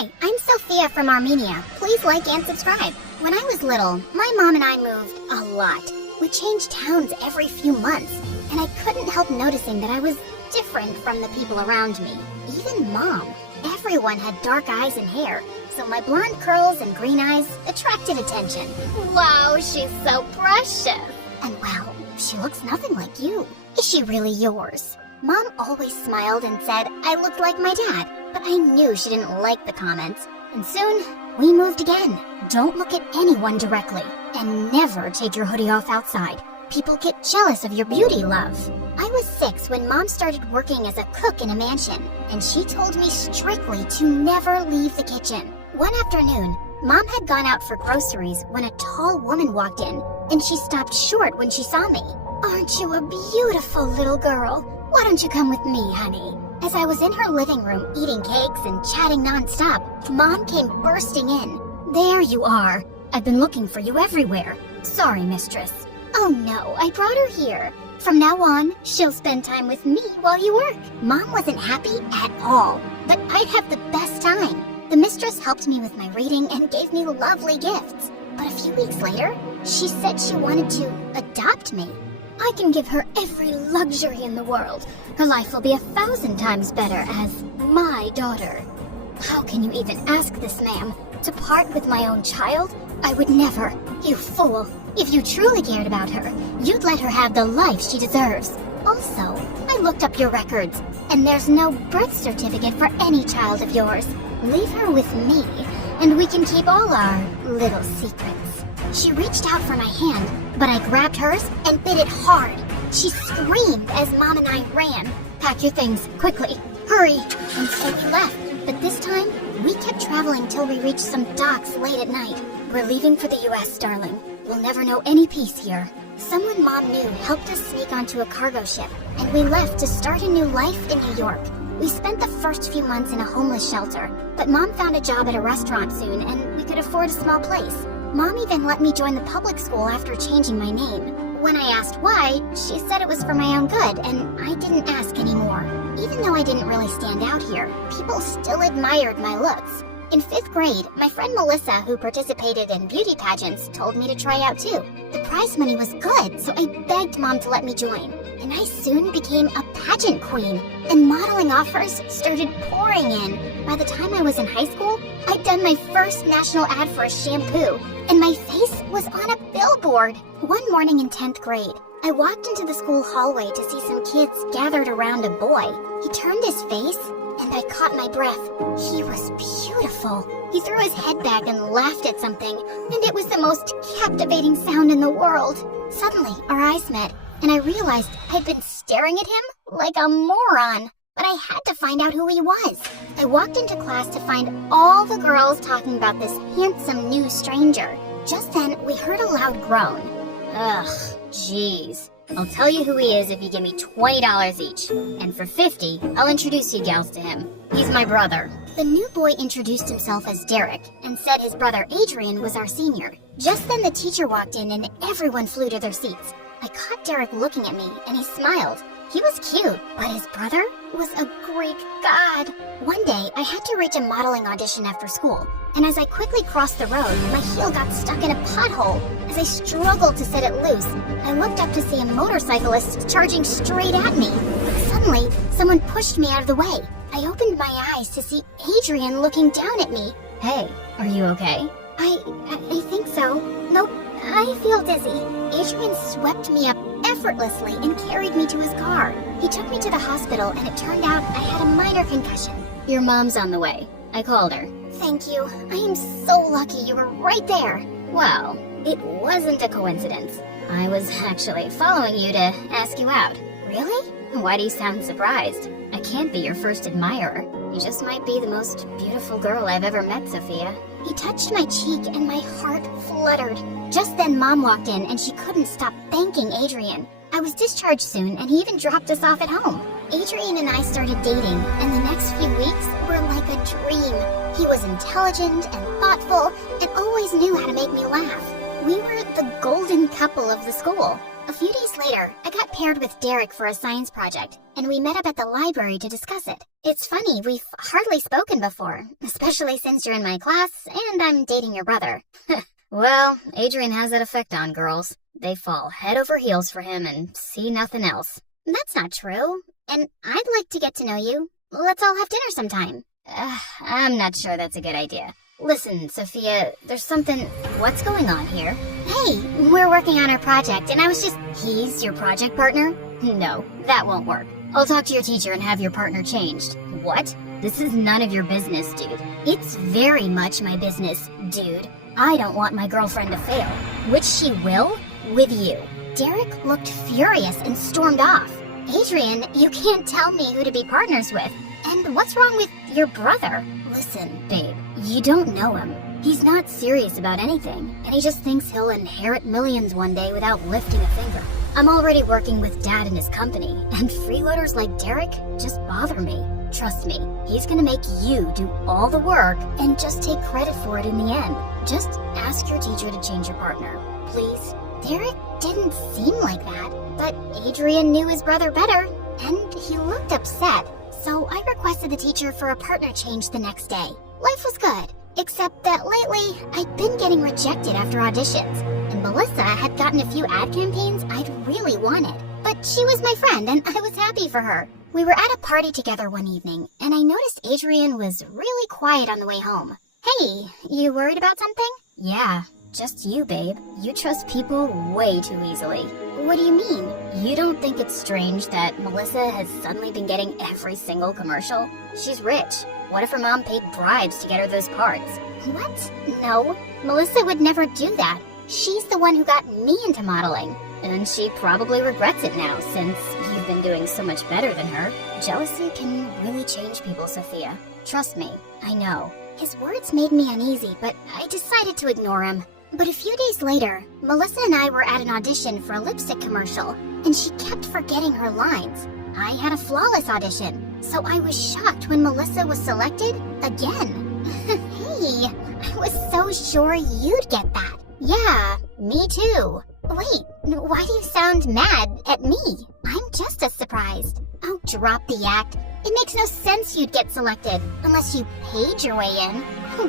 Hi, I'm Sophia from Armenia. Please like and subscribe. When I was little, my mom and I moved a lot. We changed towns every few months, and I couldn't help noticing that I was different from the people around me. Even Mom. Everyone had dark eyes and hair, so my blonde curls and green eyes attracted attention. Wow, she's so precious. And wow, she looks nothing like you. Is she really yours? Mom always smiled and said I looked like my dad, but I knew she didn't like the comments. And soon, we moved again. Don't look at anyone directly, and never take your hoodie off outside. People get jealous of your beauty, love. I was 6 when Mom started working as a cook in a mansion, and she told me strictly to never leave the kitchen. One afternoon, Mom had gone out for groceries when a tall woman walked in, and she stopped short when she saw me. Aren't you a beautiful little girl? Why don't you come with me, honey? As I was in her living room eating cakes and chatting nonstop, Mom came bursting in. There you are. I've been looking for you everywhere. Sorry, mistress. Oh no, I brought her here. From now on, she'll spend time with me while you work. Mom wasn't happy at all, but I'd have the best time. The mistress helped me with my reading and gave me lovely gifts. But a few weeks later, she said she wanted to adopt me. I can give her every luxury in the world. Her life will be 1,000 times better as my daughter. How can you even ask this, ma'am? To part with my own child? I would never. You fool. If you truly cared about her, you'd let her have the life she deserves. Also, I looked up your records, and there's no birth certificate for any child of yours. Leave her with me, and we can keep all our little secrets. She reached out for my hand, but I grabbed hers and bit it hard. She screamed as Mom and I ran. Pack your things, quickly, hurry. And so we left, but this time, we kept traveling till we reached some docks late at night. We're leaving for the US, darling. We'll never know any peace here. Someone Mom knew helped us sneak onto a cargo ship, and we left to start a new life in New York. We spent the first few months in a homeless shelter, but Mom found a job at a restaurant soon, and we could afford a small place. Mom even let me join the public school after changing my name. When I asked why, she said it was for my own good, and I didn't ask anymore. Even though I didn't really stand out here, people still admired my looks. In 5th grade, my friend Melissa, who participated in beauty pageants, told me to try out too. The prize money was good, so I begged Mom to let me join. And I soon became a pageant queen, and modeling offers started pouring in. By the time I was in high school, I'd done my first national ad for a shampoo, and my face was on a billboard. One morning in 10th grade, I walked into the school hallway to see some kids gathered around a boy. He turned his face, and I caught my breath. He was beautiful. He threw his head back and laughed at something, and it was the most captivating sound in the world. Suddenly, our eyes met, and I realized I'd been staring at him like a moron. But I had to find out who he was. I walked into class to find all the girls talking about this handsome new stranger. Just then, we heard a loud groan. Ugh, jeez. I'll tell you who he is if you give me $20 each. And for $50, I'll introduce you gals to him. He's my brother. The new boy introduced himself as Derek and said his brother Adrian was our senior. Just then the teacher walked in and everyone flew to their seats. I caught Derek looking at me and he smiled. He was cute, but his brother was a Greek god. One day, I had to reach a modeling audition after school, and as I quickly crossed the road, my heel got stuck in a pothole. As I struggled to set it loose, I looked up to see a motorcyclist charging straight at me. Suddenly, someone pushed me out of the way. I opened my eyes to see Adrian looking down at me. Hey, are you okay? I think so. Nope, I feel dizzy. Adrian swept me up effortlessly and carried me to his car. He took me to the hospital and it turned out I had a minor concussion. Your mom's on the way. I called her. Thank you. I am so lucky you were right there. Well, it wasn't a coincidence. I was actually following you to ask you out. Really? Why do you sound surprised? I can't be your first admirer. You just might be the most beautiful girl I've ever met, Sophia. He touched my cheek and my heart fluttered. Just then Mom walked in and she couldn't stop thanking Adrian. I was discharged soon and he even dropped us off at home. Adrian and I started dating, and the next few weeks were like a dream. He was intelligent and thoughtful and always knew how to make me laugh. We were the golden couple of the school. A few days later, I got paired with Derek for a science project, and we met up at the library to discuss it. It's funny, we've hardly spoken before, especially since you're in my class and I'm dating your brother. Well, Adrian has that effect on girls. They fall head over heels for him and see nothing else. That's not true, and I'd like to get to know you. Let's all have dinner sometime. I'm not sure that's a good idea. Listen, Sophia, there's something... What's going on here? Hey, we're working on our project, and I was just... He's your project partner? No, that won't work. I'll talk to your teacher and have your partner changed. What? This is none of your business, dude. It's very much my business, dude. I don't want my girlfriend to fail, which she will, with you. Derek looked furious and stormed off. Adrian, you can't tell me who to be partners with. And what's wrong with your brother? Listen, babe, you don't know him. He's not serious about anything, and he just thinks he'll inherit millions one day without lifting a finger. I'm already working with Dad in his company, and freeloaders like Derek just bother me. Trust me, he's gonna make you do all the work and just take credit for it in the end. Just ask your teacher to change your partner, please. Derek didn't seem like that, but Adrian knew his brother better, and he looked upset. So I requested the teacher for a partner change the next day. Life was good, except that lately I'd been getting rejected after auditions, and Melissa had gotten a few ad campaigns I'd really wanted. But she was my friend, and I was happy for her. We were at a party together one evening, and I noticed Adrian was really quiet on the way home. Hey, you worried about something? Yeah, just you, babe. You trust people way too easily. What do you mean? You don't think it's strange that Melissa has suddenly been getting every single commercial? She's rich. What if her mom paid bribes to get her those parts? What? No, Melissa would never do that. She's the one who got me into modeling. And she probably regrets it now, since you've been doing so much better than her. Jealousy can really change people, Sophia. Trust me, I know. His words made me uneasy, but I decided to ignore him. But a few days later, Melissa and I were at an audition for a lipstick commercial, and she kept forgetting her lines. I had a flawless audition, so I was shocked when Melissa was selected again. Hey, I was so sure you'd get that. Yeah, me too. Wait, why do you sound mad at me? I'm just as surprised. Oh, drop the act. It makes no sense you'd get selected unless you paid your way in.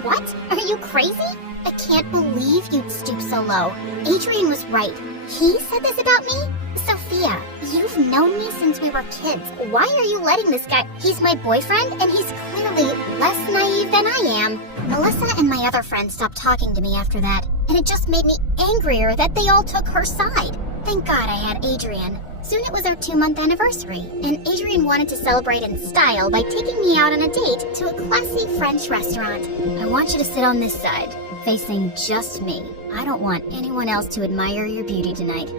What? Are you crazy? I can't believe you'd stoop so low. Adrian was right. He said this about me? Sophia, you've known me since we were kids. Why are you letting this guy? He's my boyfriend, and he's clearly less naive than I am. Melissa and my other friends stopped talking to me after that, and it just made me angrier that they all took her side. Thank God I had Adrian. Soon it was our 2-month anniversary, and Adrian wanted to celebrate in style by taking me out on a date to a classy French restaurant. I want you to sit on this side, facing just me. I don't want anyone else to admire your beauty tonight.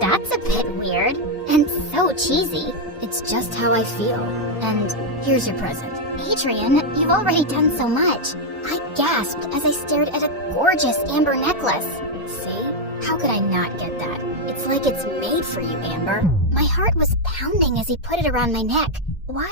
That's a bit weird, and so cheesy. It's just how I feel. And here's your present. Adrian, you've already done so much. I gasped as I stared at a gorgeous amber necklace. See? How could I not get that? It's like it's made for you, Amber. My heart was pounding as he put it around my neck. Why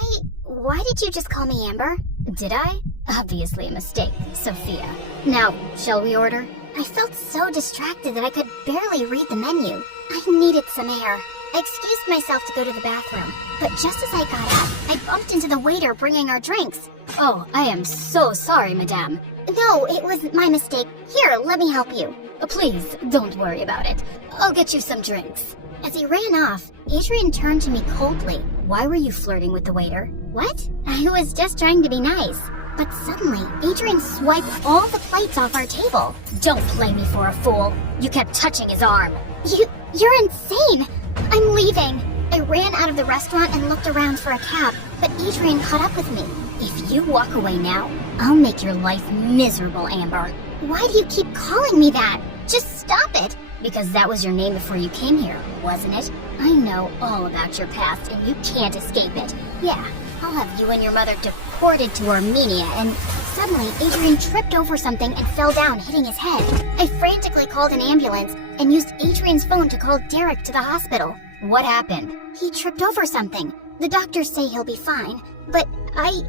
did you just call me Amber? Did I? Obviously a mistake, Sophia. Now, shall we order? I felt so distracted that I could barely read the menu. I needed some air. I excused myself to go to the bathroom, but just as I got up, I bumped into the waiter bringing our drinks. Oh, I am so sorry, madame. No, it was my mistake. Here, let me help you. Please, don't worry about it. I'll get you some drinks. As he ran off, Adrian turned to me coldly. Why were you flirting with the waiter? What? I was just trying to be nice. But suddenly, Adrian swiped all the plates off our table. Don't play me for a fool. You kept touching his arm. You're insane! I'm leaving. I ran out of the restaurant and looked around for a cab, but Adrian caught up with me. If you walk away now, I'll make your life miserable, Amber. Why do you keep calling me that? Just stop it. Because that was your name before you came here, wasn't it? I know all about your past, and you can't escape it. Yeah, I'll have you and your mother deported to Armenia, and suddenly Adrian tripped over something and fell down, hitting his head. I frantically called an ambulance and used Adrian's phone to call Derek to the hospital. What happened? He tripped over something. The doctors say he'll be fine, but I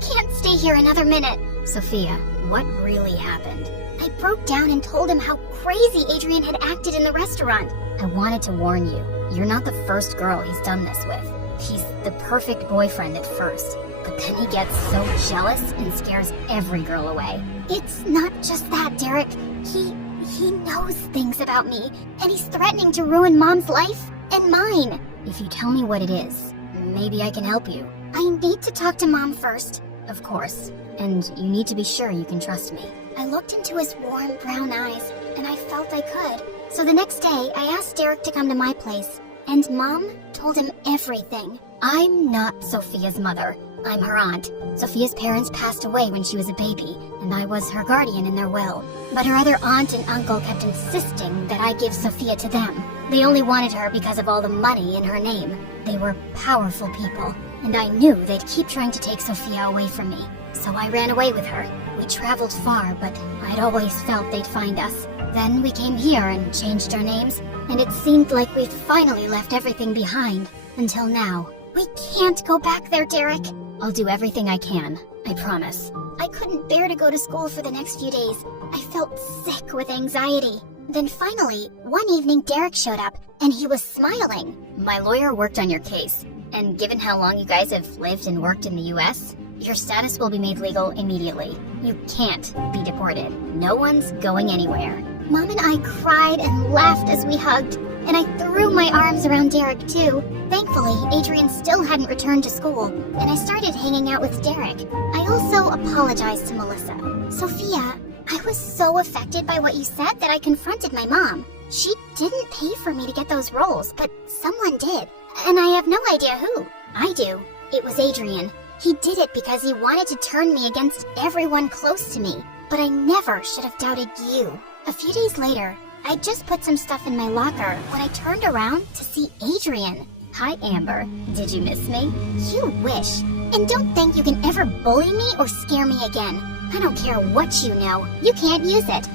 can't stay here another minute. Sophia, what really happened? I broke down and told him how crazy Adrian had acted in the restaurant. I wanted to warn you. You're not the first girl he's done this with. He's the perfect boyfriend at first, but then he gets so jealous and scares every girl away. It's not just that, Derek. He knows things about me, and he's threatening to ruin Mom's life and mine. If you tell me what it is, maybe I can help you. I need to talk to Mom first. Of course. And you need to be sure you can trust me. I looked into his warm brown eyes, and I felt I could. So the next day, I asked Derek to come to my place, and Mom told him everything. I'm not Sophia's mother. I'm her aunt. Sophia's parents passed away when she was a baby, and I was her guardian in their will. But her other aunt and uncle kept insisting that I give Sophia to them. They only wanted her because of all the money in her name. They were powerful people, and I knew they'd keep trying to take Sophia away from me. So I ran away with her. We traveled far, but I'd always felt they'd find us. Then we came here and changed our names, and it seemed like we'd finally left everything behind. Until now. We can't go back there, Derek. I'll do everything I can. I promise. I couldn't bear to go to school for the next few days. I felt sick with anxiety. Then finally, one evening Derek showed up, and he was smiling. My lawyer worked on your case, and given how long you guys have lived and worked in the US, your status will be made legal immediately. You can't be deported. No one's going anywhere. Mom and I cried and laughed as we hugged, and I threw my arms around Derek too. Thankfully, Adrian still hadn't returned to school, and I started hanging out with Derek. I also apologized to Melissa. Sophia, I was so affected by what you said that I confronted my mom. She didn't pay for me to get those roles, but someone did, and I have no idea who. I do. It was Adrian. He did it because he wanted to turn me against everyone close to me, but I never should have doubted you. A few days later, I just put some stuff in my locker when I turned around to see Adrian. Hi, Amber. Did you miss me? You wish. And don't think you can ever bully me or scare me again. I don't care what you know. You can't use it.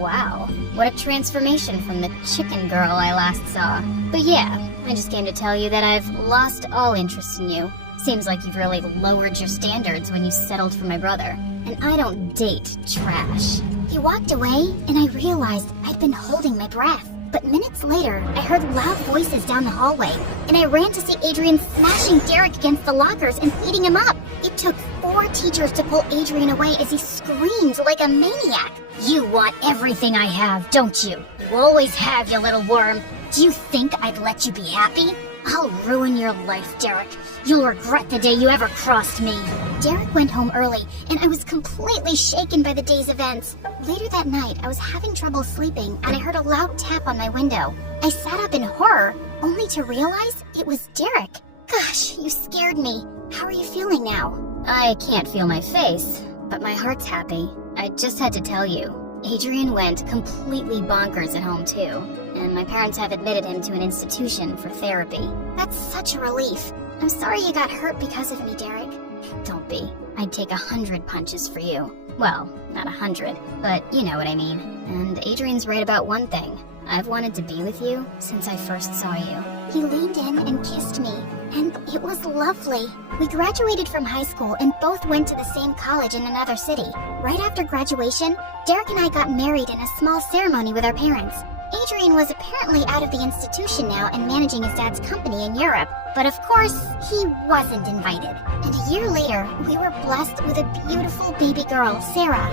Wow, what a transformation from the chicken girl I last saw. But yeah, I just came to tell you that I've lost all interest in you. Seems like you've really lowered your standards when you settled for my brother. And I don't date trash. He walked away, and I realized I'd been holding my breath. But minutes later, I heard loud voices down the hallway, and I ran to see Adrian smashing Derek against the lockers and beating him up. It took 4 teachers to pull Adrian away as he screamed like a maniac. You want everything I have, don't you? You always have, you little worm. Do you think I'd let you be happy? I'll ruin your life, Derek. You'll regret the day you ever crossed me. Derek went home early, and I was completely shaken by the day's events. Later that night, I was having trouble sleeping, and I heard a loud tap on my window. I sat up in horror, only to realize it was Derek. Gosh, you scared me. How are you feeling now? I can't feel my face, but my heart's happy. I just had to tell you. Adrian went completely bonkers at home too, and my parents have admitted him to an institution for therapy. That's such a relief. I'm sorry you got hurt because of me, Derek. Don't be. I'd take 100 punches for you. Well, not 100, but you know what I mean. And Adrian's right about one thing. I've wanted to be with you since I first saw you. He leaned in and kissed me, and it was lovely. We graduated from high school and both went to the same college in another city. Right after graduation, Derek and I got married in a small ceremony with our parents. Adrian was apparently out of the institution now and managing his dad's company in Europe. But of course, he wasn't invited. And a year later, we were blessed with a beautiful baby girl, Sarah.